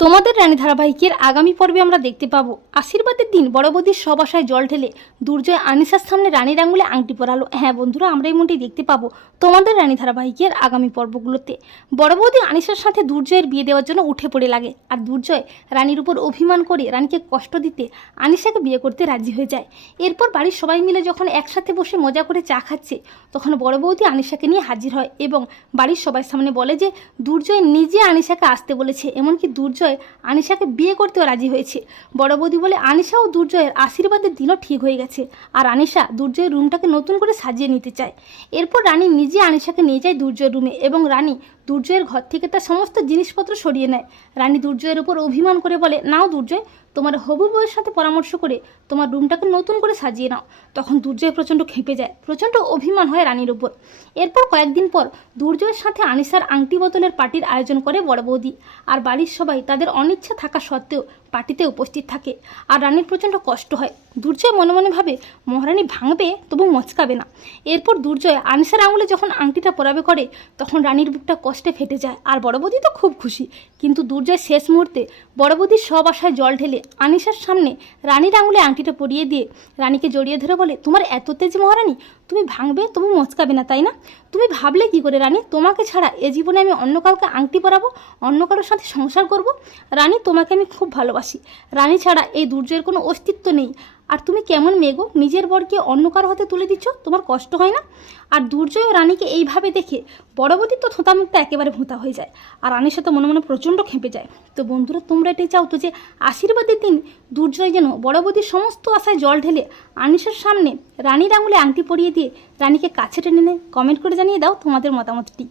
তোমাদের রানী ধারাবাহিকের আগামী পর্বে আমরা দেখতে পাবো। আশীর্বাদের দিন বড় সব আশায় জল ঢেলে দুর্জয় আনিসার সামনে রানীর আঙুলে আংটি পরালো। হ্যাঁ বন্ধুরা, আমরা এই মনটি দেখতে পাবো তোমাদের রানী ধারাবাহিকের আগামী পর্বগুলোতে। বড় বৌদি আনিসার সাথে দুর্জয়ের বিয়ে দেওয়ার জন্য উঠে পড়ে লাগে আর দুর্জয় রানীর উপর অভিমান করে রানীকে কষ্ট দিতে আনিসাকে বিয়ে করতে রাজি হয়ে যায়। এরপর বাড়ির সবাই মিলে যখন একসাথে বসে মজা করে চা খাচ্ছে, তখন বড় বৌদি আনিসাকে নিয়ে হাজির হয় এবং বাড়ির সবার সামনে বলে যে, দুর্জয় নিজে আনিসাকে আসতে বলেছে, এমনকি দুর্জয় আনিসাকে বিয়ে করতেও রাজি হয়েছে। বড় বৌদি বলে আনিসা ও দুর্জয়ের আশীর্বাদের দিনও ঠিক হয়ে গেছে আর আনিসা দুর্জয়ের রুমটাকে নতুন করে সাজিয়ে নিতে চায়। এরপর রানী নিজে আনিসাকে নিয়ে যায় দুর্জয়ের রুমে এবং রানী দুর্জয়ের ঘর থেকে তার সমস্ত জিনিসপত্র সরিয়ে নেয়। রানী দুর্জয়ের উপর অভিমান করে বলে, নাও দুর্জয়, তোমার হবু বউয়ের সাথে পরামর্শ করে তোমার রুমটাকে নতুন করে সাজিয়ে নাও। তখন দুর্জয় প্রচণ্ড খেপে যায়, প্রচণ্ড অভিমান হয় রানীর উপর। এরপর কয়েকদিন পর দুর্জয়ের সাথে আনিসার আংটি বোতলের পার্টির আয়োজন করে বড় বৌদি আর বাড়ির সবাই তাদের অনিচ্ছা থাকা সত্ত্বেও পার্টিতে উপস্থিত থাকে। আর রানীর প্রচণ্ড কষ্ট হয়। দুর্জয় মনে মনে ভাবে, মহারানী ভাঙবে, তবু মচকাবে না। এরপর দুর্জয় আনিসার আঙুলে যখন আংটিটা পরাবে করে, তখন রানীর বুকটা কষ্টে ফেটে যায়। আর বড় বৌদি তো খুব খুশি। কিন্তু দুর্জয় শেষ মুহূর্তে বড় বৌদির সব আশায় জল ঢেলে আনিসার সামনে রানীর আঙুলে আংটিটা পরিয়ে দিয়ে রানীকে জড়িয়ে ধরে বলে, তোমার এত তেজ মহারানী, তুমি ভাঙবে, তবু মচকাবে না, তাই না? তুমি ভাবলে কি করে রানী? তোমাকে ছাড়া এ জীবনে আমি অন্য কাউকে আংটি পরাবো? অন্য কারোর সাথে সংসার করব? রানী, তোমাকে আমি খুব ভালোবাসি। রানী ছাড়া এই দুর্জয়ের কোনো অস্তিত্ব নেই। আর তুমি কেমন মেগো নিজের বরকে অন্য কারও হাতে তুলে দিচ্ছ? তোমার কষ্ট হয় না? আর দুর্জয় ও রানীকে এইভাবে দেখে বড়বতীর তো থোঁতা মুখটা একেবারে ভোঁতা হয়ে যায়। আর রানীর সাথে মনে মনে প্রচণ্ড খেপে যায়। তো বন্ধুরা, তোমরা এটাই চাও তো যে আশীর্বাদের দিন দুর্জয় যেন বড়বতীর সমস্ত আশায় জল ঢেলে আনিসের সামনে রানীর আঙুলে আংটি পরিয়ে দিয়ে রানীকে কাছে টেনে নেয়। কমেন্ট করে জানিয়ে দাও তোমাদের মতামতটি।